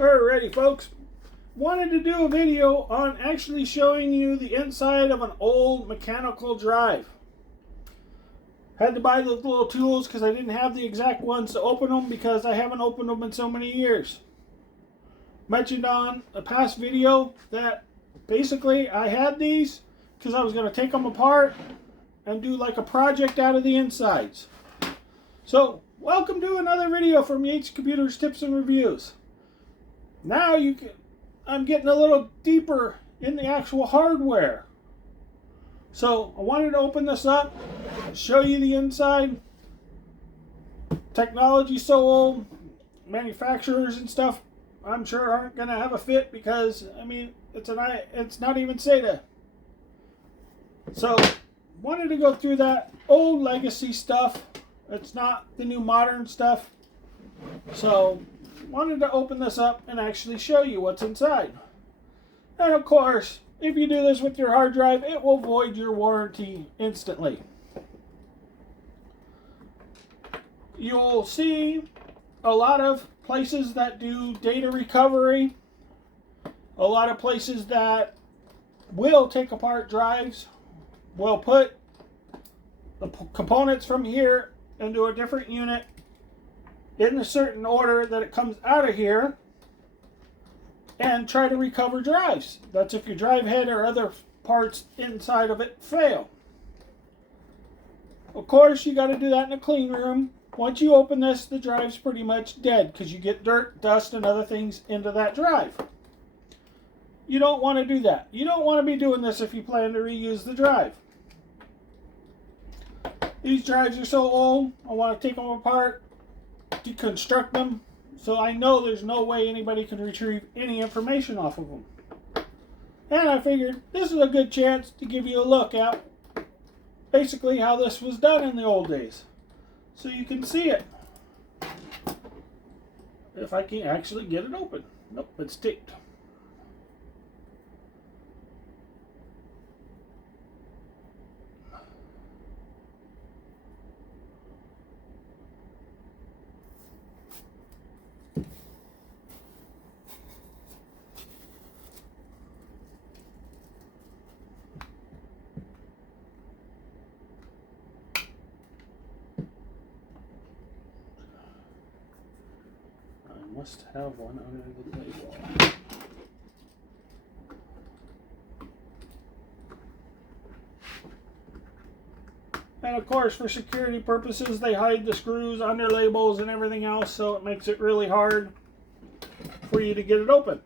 Alrighty folks, wanted to do a video on actually showing you the inside of an old mechanical drive. Had to buy those little tools because I didn't have the exact ones to open them because I haven't opened them in so many years. Mentioned on a past video that basically I had these because I was going to take them apart and do like a project out of the insides. So welcome to another video from Yates Computers Tips and Reviews. Now I'm getting a little deeper in the actual hardware. So I wanted to open this up, show you the inside. Technology's so old, manufacturers and stuff I'm sure aren't going to have a fit because, I mean, it's not even SATA. So wanted to go through that old legacy stuff. It's not the new modern stuff. So wanted to open this up and actually show you what's inside. And of course, if you do this with your hard drive, it will void your warranty instantly. You'll see a lot of places that do data recovery, a lot of places that will take apart drives, will put the components from here into a different unit in a certain order that it comes out of here and try to recover drives. That's if your drive head or other parts inside of it fail. Of course, you got to do that in a clean room. Once you open this, the drive's pretty much dead because you get dirt, dust, and other things into that drive. You don't want to do that. You don't want to be doing this if you plan to reuse the drive. These drives are so old, I want to take them apart, deconstruct them, so I know there's no way anybody can retrieve any information off of them. And I figured this is a good chance to give you a look at basically how this was done in the old days. So you can see it. If I can actually get it open. Nope, it's taped. Must have one under the table. And of course, for security purposes, they hide the screws under labels and everything else, so it makes it really hard for you to get it open.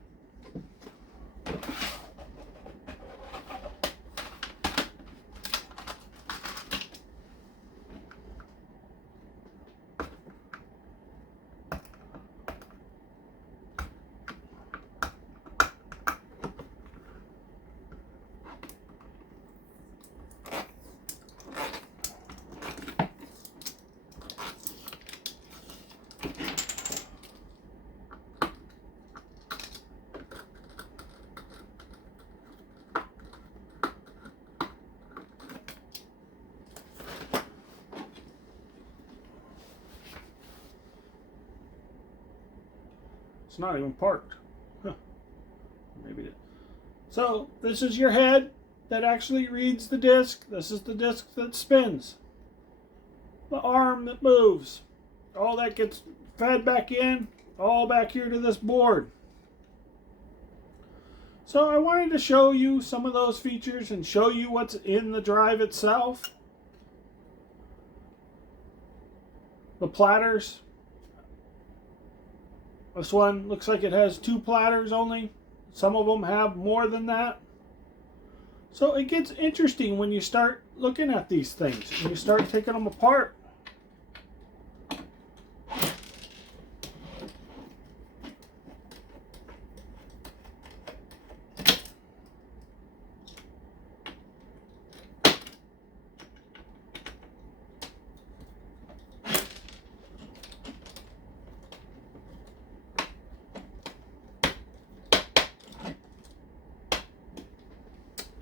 It's not even parked. Huh. Maybe it is. So this is your head that actually reads the disc. This is the disc that spins. The arm that moves. All that gets fed back in, all back here to this board. So I wanted to show you some of those features and show you what's in the drive itself. The platters. This one looks like it has 2 platters only. Some of them have more than that. So it gets interesting when you start looking at these things. When you start taking them apart.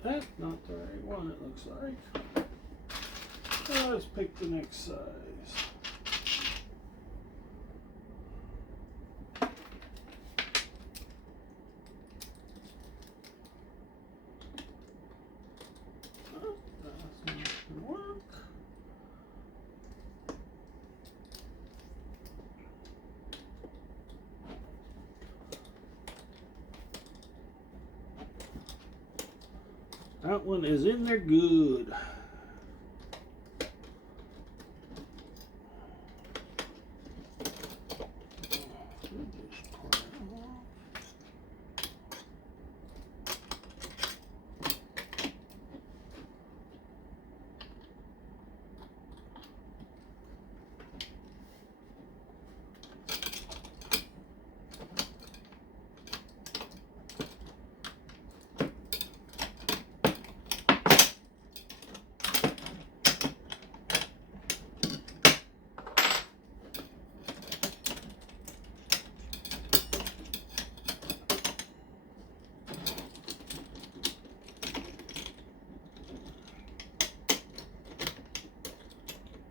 That's not the right one, it looks like. Let's pick the next size. That one is in there good.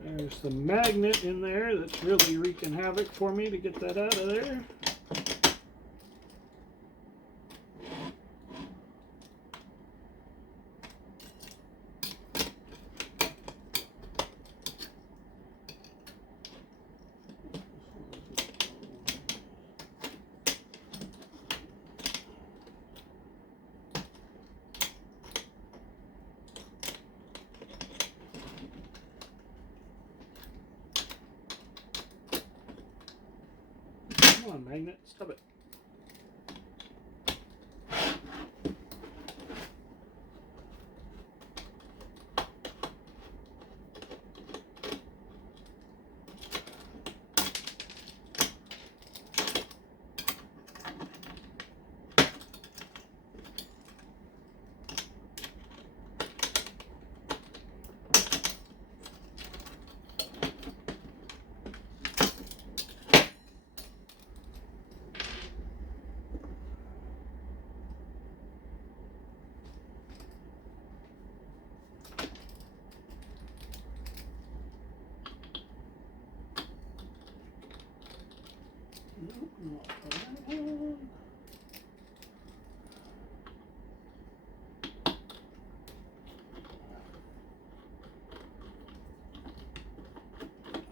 There's the magnet in there that's really wreaking havoc for me to get that out of there. Come on, magnet, stop it.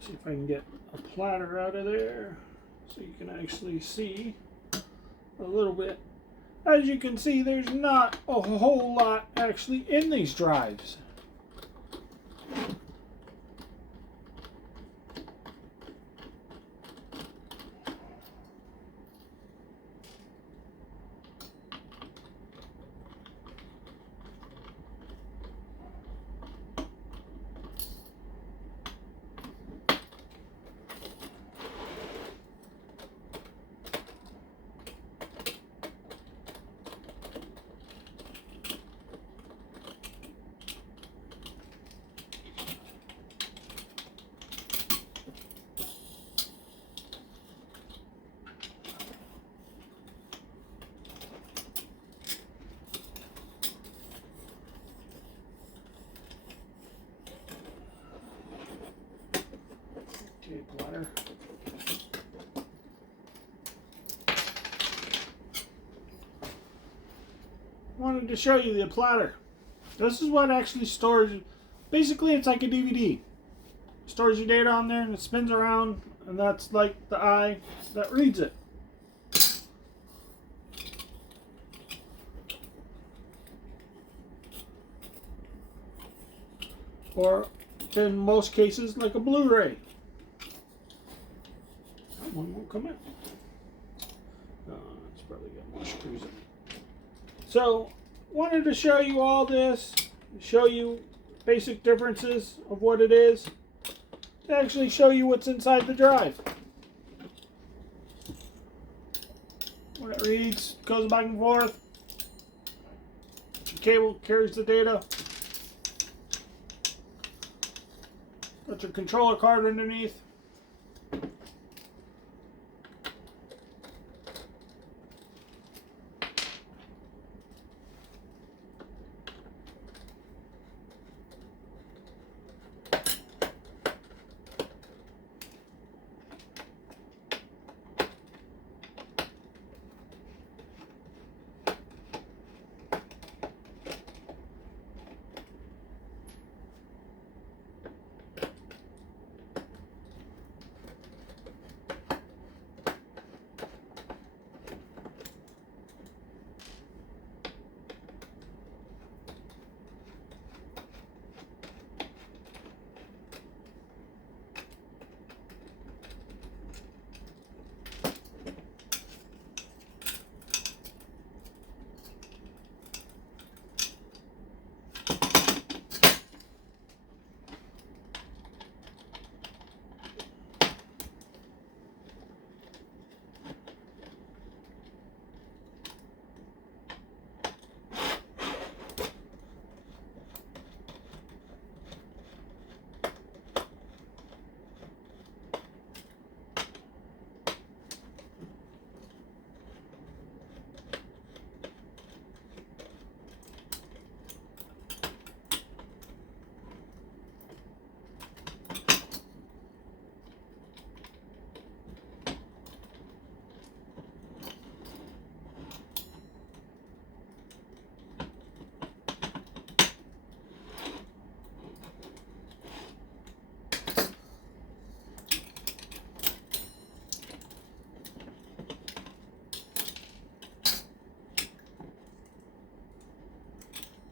See if I can get a platter out of there so you can actually see a little bit. As you can see, there's not a whole lot actually in these drives. Platter. Wanted to show you the platter. This is what actually stores. Basically, it's like a DVD. Stores your data on there and it spins around, and that's like the eye that reads it. Or in most cases, like a Blu-ray. One won't come in. It's probably got more screws in it. So, wanted to show you all this, show you basic differences of what it is, to actually show you what's inside the drive. When it reads, goes back and forth, the cable carries the data. Got your controller card underneath.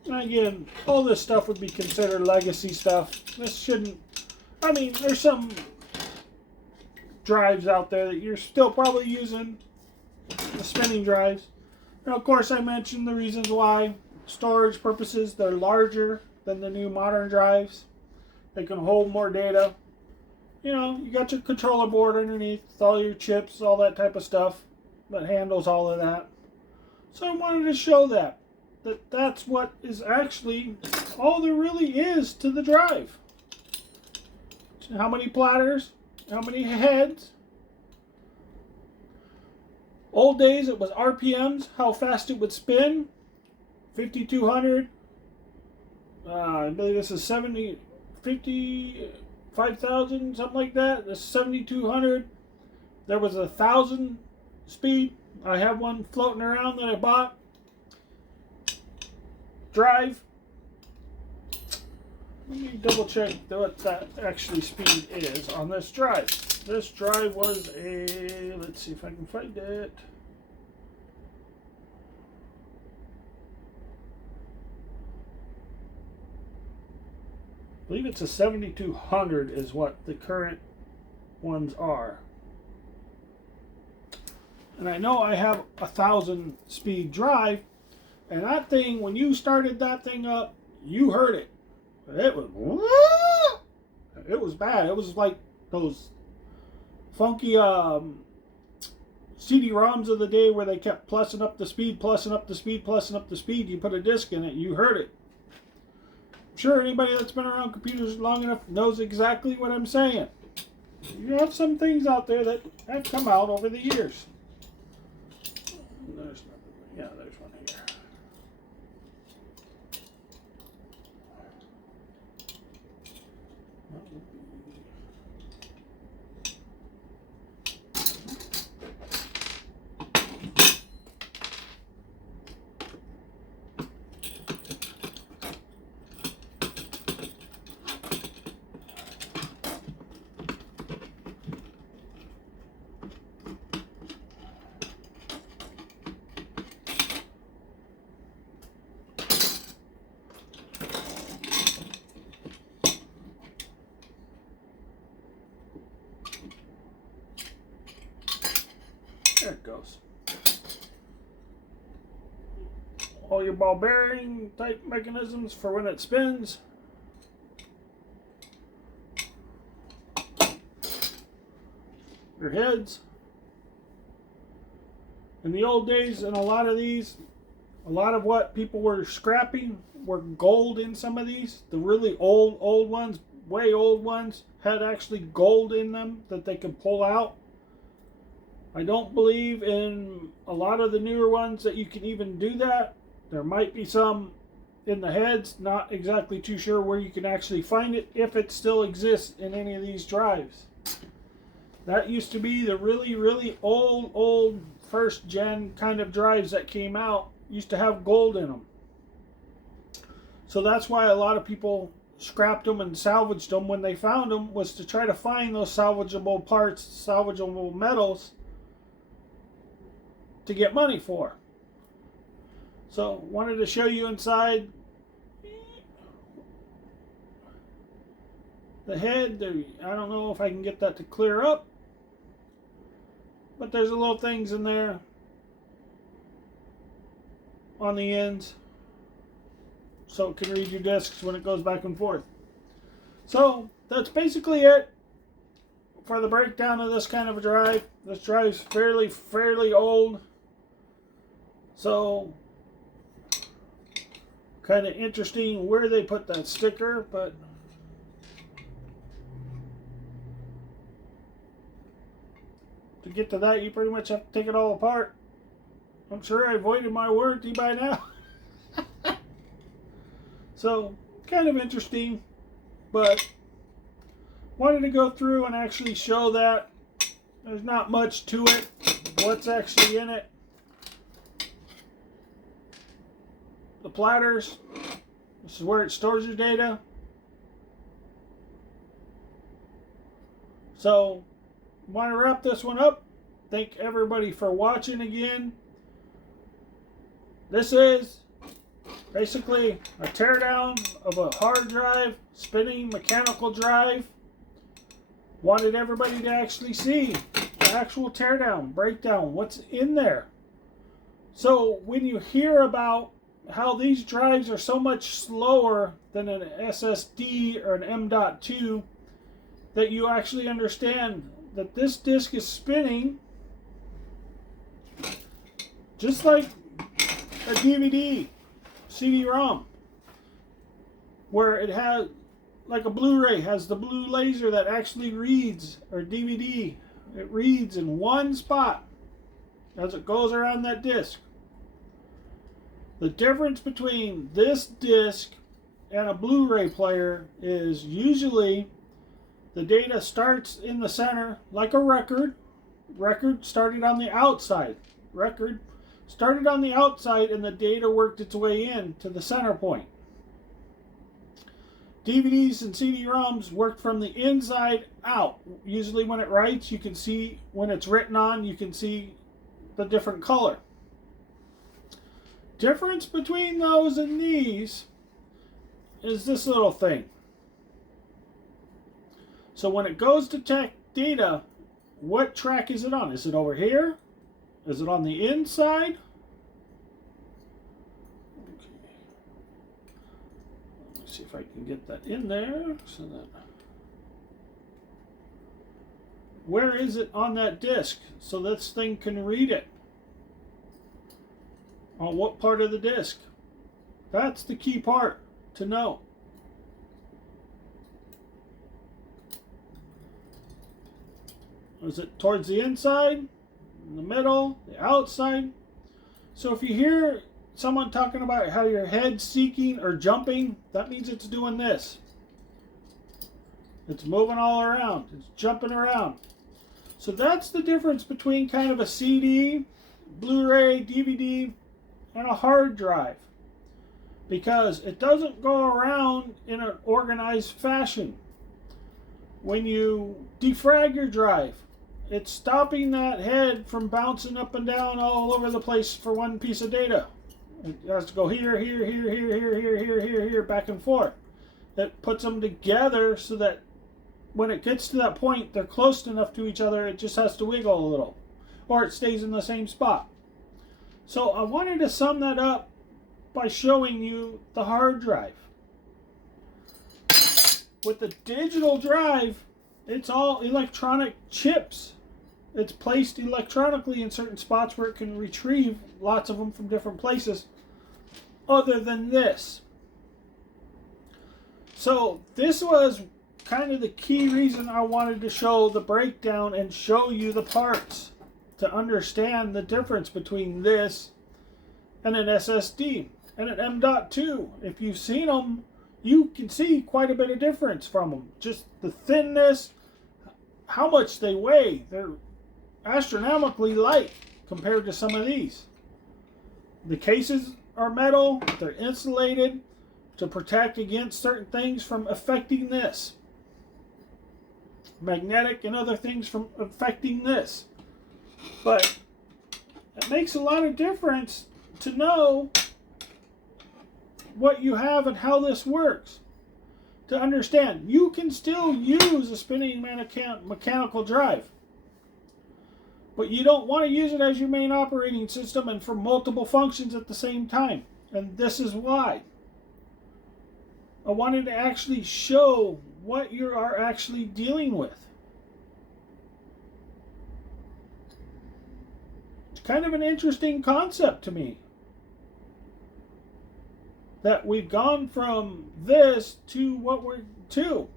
And again, all this stuff would be considered legacy stuff. This shouldn't, I mean, there's some drives out there that you're still probably using, the spinning drives. And of course I mentioned the reasons why. Storage purposes, they're larger than the new modern drives. They can hold more data. You know, you got your controller board underneath with all your chips, all that type of stuff that handles all of that. So I wanted to show that's what is actually all there really is to the drive. How many platters, how many heads. Old days it was RPMs, how fast it would spin. 5,200. I believe this is 55,000, something like that. This is 7,200. There was 1,000 speed. I have one floating around that I bought. Drive. Let me double check what that actually speed is on this drive. This drive was a, let's see if I can find it. I believe it's a 7,200 is what the current ones are. And I know I have 1,000 speed drive, and that thing, when you started that thing up, you heard it. It was bad. It was like those funky CD-ROMs of the day where they kept plussing up the speed, plussing up the speed, plussing up the speed. You put a disc in it, you heard it. I'm sure anybody that's been around computers long enough knows exactly what I'm saying. You have some things out there that have come out over the years. There's nothing. Yeah, there's one here. There it goes. All your ball bearing type mechanisms for when it spins. Your heads. In the old days, in a lot of these, a lot of what people were scrapping were gold in some of these. The really old ones, way old ones, had actually gold in them that they could pull out. I don't believe in a lot of the newer ones that you can even do that. There might be some in the heads, not exactly too sure where you can actually find it, if it still exists in any of these drives. That used to be the really old first gen kind of drives that came out, used to have gold in them. So that's why a lot of people scrapped them and salvaged them when they found them, was to try to find those salvageable parts, salvageable metals to get money for. So wanted to show you inside the head. I don't know if I can get that to clear up, but there's a little things in there on the ends so it can read your discs when it goes back and forth. So that's basically it for the breakdown of this kind of a drive. This drive's fairly old. So, kind of interesting where they put that sticker, but to get to that, you pretty much have to take it all apart. I'm sure I avoided my warranty by now. So, kind of interesting, but wanted to go through and actually show that there's not much to it, what's actually in it. The platters, this is where it stores your data. So, want to wrap this one up. Thank everybody for watching again. This is Basically, a teardown of a hard drive, spinning mechanical drive. Wanted everybody to actually see the actual teardown, breakdown, what's in there. So when you hear about how these drives are so much slower than an SSD or an M.2, that you actually understand that this disk is spinning just like a DVD, CD-ROM, where it has, like a Blu-ray has the blue laser that actually reads, or DVD, it reads in one spot as it goes around that disk. The difference between this disc and a Blu-ray player is usually the data starts in the center like a record. Record started on the outside. Record started on the outside and the data worked its way in to the center point. DVDs and CD-ROMs work from the inside out. Usually when it writes, you can see, when it's written on, you can see the different color. Difference between those and these is this little thing. So when it goes to check data, what track is it on? Is it over here? Is it on the inside? Okay. Let me see if I can get that in there. So that, where is it on that disk so this thing can read it? On what part of the disk? That's the key part to know. Is it towards the inside, in the middle, the outside? So if you hear someone talking about how your head's seeking or jumping, that means it's doing this. It's moving all around. It's jumping around. So that's the difference between kind of a CD, Blu-ray, DVD, and a hard drive. Because it doesn't go around in an organized fashion. When you defrag your drive, it's stopping that head from bouncing up and down all over the place for one piece of data. It has to go here, here, here, here, here, here, here, here, here, back and forth. That puts them together so that when it gets to that point, they're close enough to each other, it just has to wiggle a little. Or it stays in the same spot. So I wanted to sum that up by showing you the hard drive. With the digital drive, it's all electronic chips. It's placed electronically in certain spots where it can retrieve lots of them from different places other than this. So this was kind of the key reason I wanted to show the breakdown and show you the parts to understand the difference between this and an SSD and an M.2. If you've seen them, you can see quite a bit of difference from them. Just the thinness, how much they weigh. They're astronomically light compared to some of these. The cases are metal. They're insulated to protect against certain things from affecting this. Magnetic and other things from affecting this. But it makes a lot of difference to know what you have and how this works. To understand, you can still use a spinning mechanical drive, but you don't want to use it as your main operating system and for multiple functions at the same time. And this is why I wanted to actually show what you are actually dealing with. It's kind of an interesting concept to me, that we've gone from this to what we're to.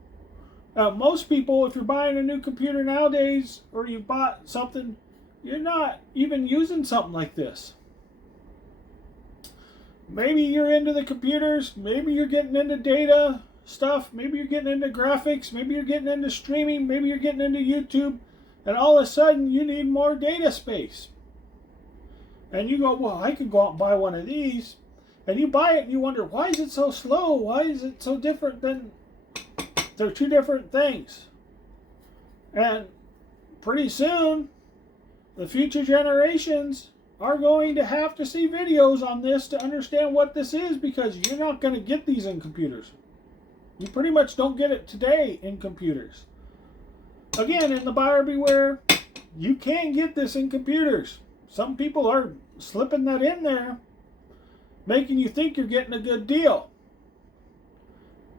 Most people, if you're buying a new computer nowadays, or you bought something, you're not even using something like this. Maybe you're into the computers, maybe you're getting into data stuff, maybe you're getting into graphics, maybe you're getting into streaming, maybe you're getting into YouTube, and all of a sudden you need more data space. And you go, well, I could go out and buy one of these. And you buy it and you wonder, why is it so slow? Why is it so different than... They're two different things. And pretty soon, the future generations are going to have to see videos on this to understand what this is, because you're not going to get these in computers. You pretty much don't get it today in computers. Again, in the buyer beware, you can get this in computers. Some people are slipping that in there, making you think you're getting a good deal.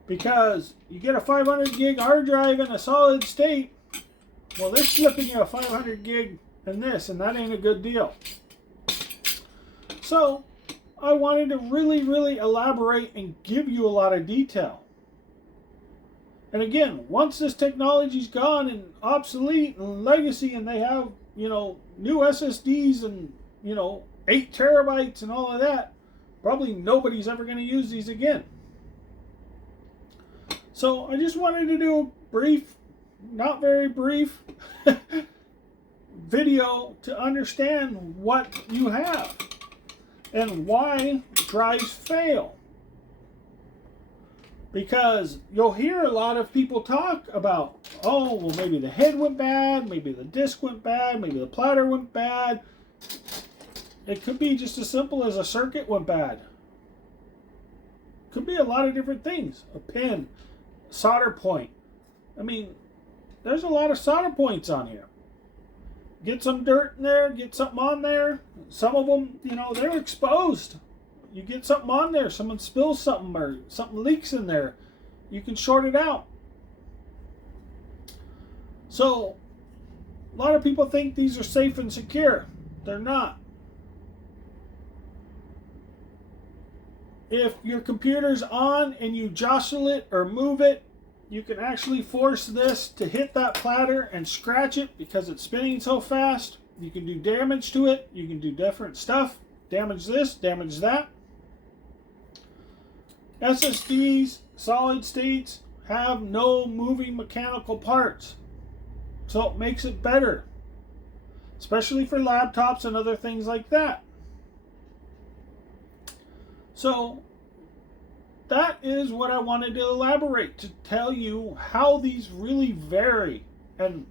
Because you get a 500 gig hard drive in a solid state, well, they're slipping you a 500 gig in this, and that ain't a good deal. So, I wanted to really elaborate and give you a lot of detail. And again, once this technology's gone and obsolete and legacy, and they have, new SSDs and, 8 terabytes and all of that, probably nobody's ever going to use these again. So I just wanted to do a brief, not very brief, video to understand what you have and why drives fail. Because you'll hear a lot of people talk about, oh, well, maybe the head went bad, maybe the disk went bad, maybe the platter went bad. It could be just as simple as a circuit went bad. Could be a lot of different things. A pin, solder point. I mean, there's a lot of solder points on here. Get some dirt in there, get something on there. Some of them, they're exposed. You get something on there, someone spills something or something leaks in there, you can short it out. So, a lot of people think these are safe and secure. They're not. If your computer's on and you jostle it or move it, you can actually force this to hit that platter and scratch it because it's spinning so fast. You can do damage to it. You can do different stuff. Damage this, damage that. SSDs, solid states, have no moving mechanical parts. So it makes it better. Especially for laptops and other things like that. So that is what I wanted to elaborate, to tell you how these really vary. And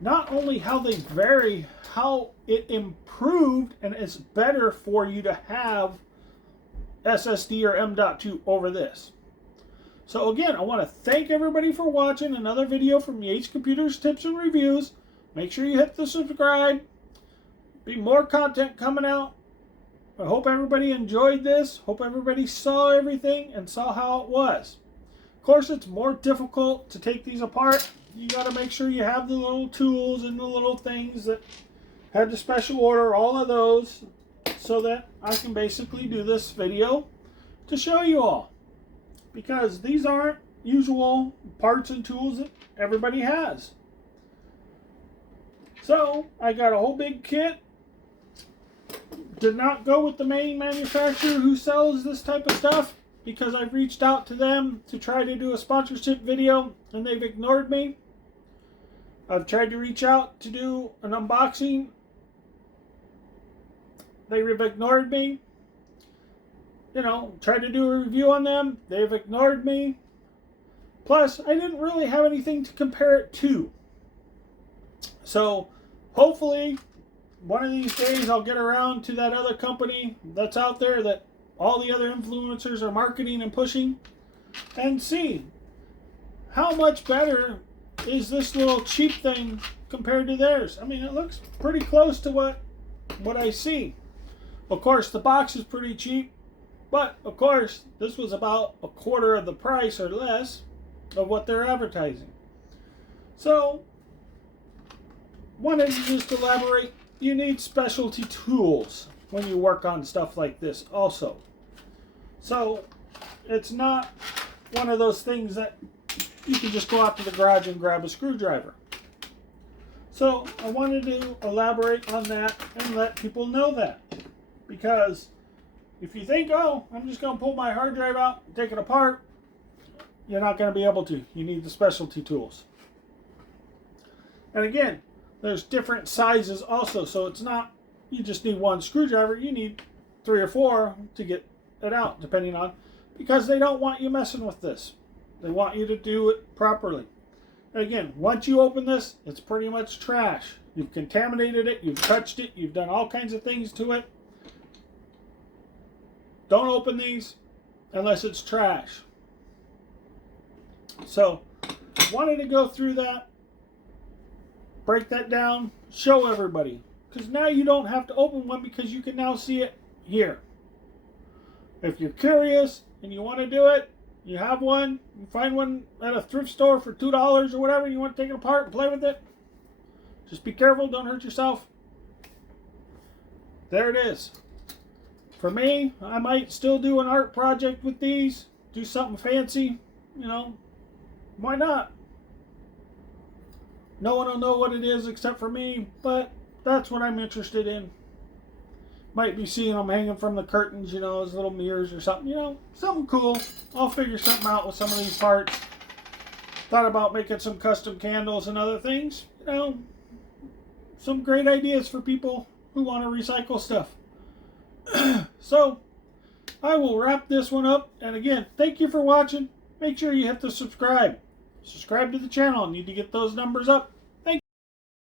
not only how they vary, how it improved and it's better for you to have SSD or M.2 over this. So again, I want to thank everybody for watching another video from Yates Computers Tips and Reviews. Make sure you hit the subscribe. Be more content coming out. I hope everybody enjoyed this. Hope everybody saw everything and saw how it was. Of course, it's more difficult to take these apart. You got to make sure you have the little tools and the little things that had the special order, all of those, so that I can basically do this video to show you all. Because these aren't usual parts and tools that everybody has. So, I got a whole big kit. Did not go with the main manufacturer who sells this type of stuff, because I've reached out to them to try to do a sponsorship video and they've ignored me. I've tried to reach out to do an unboxing. They've ignored me. Tried to do a review on them. They've ignored me. Plus, I didn't really have anything to compare it to. So, hopefully, one of these days I'll get around to that other company that's out there that all the other influencers are marketing and pushing, and see how much better is this little cheap thing compared to theirs. I mean, it looks pretty close to what I see. Of course, the box is pretty cheap, but of course, this was about a quarter of the price or less of what they're advertising. So, wanted to just elaborate. You need specialty tools when you work on stuff like this also. So, it's not one of those things that you can just go out to the garage and grab a screwdriver. So, I wanted to elaborate on that and let people know that. Because if you think, oh, I'm just going to pull my hard drive out and take it apart, you're not going to be able to. You need the specialty tools. And again, there's different sizes also, so it's not, you just need one screwdriver, you need 3 or 4 to get it out, depending on, because they don't want you messing with this. They want you to do it properly. And again, once you open this, it's pretty much trash. You've contaminated it, you've touched it, you've done all kinds of things to it. Don't open these unless it's trash. So, wanted to go through that, break that down, show everybody. Because now you don't have to open one because you can now see it here. If you're curious and you want to do it, you have one, you find one at a thrift store for $2 or whatever, you want to take it apart and play with it. Just be careful, don't hurt yourself. There it is. For me, I might still do an art project with these, do something fancy, you know, why not? No one will know what it is except for me, but that's what I'm interested in. Might be seeing them hanging from the curtains, you know, as little mirrors or something, you know, something cool. I'll figure something out with some of these parts. Thought about making some custom candles and other things, you know, some great ideas for people who want to recycle stuff. So, I will wrap this one up. And again, thank you for watching. Make sure you hit the subscribe. Subscribe to the channel. I need to get those numbers up.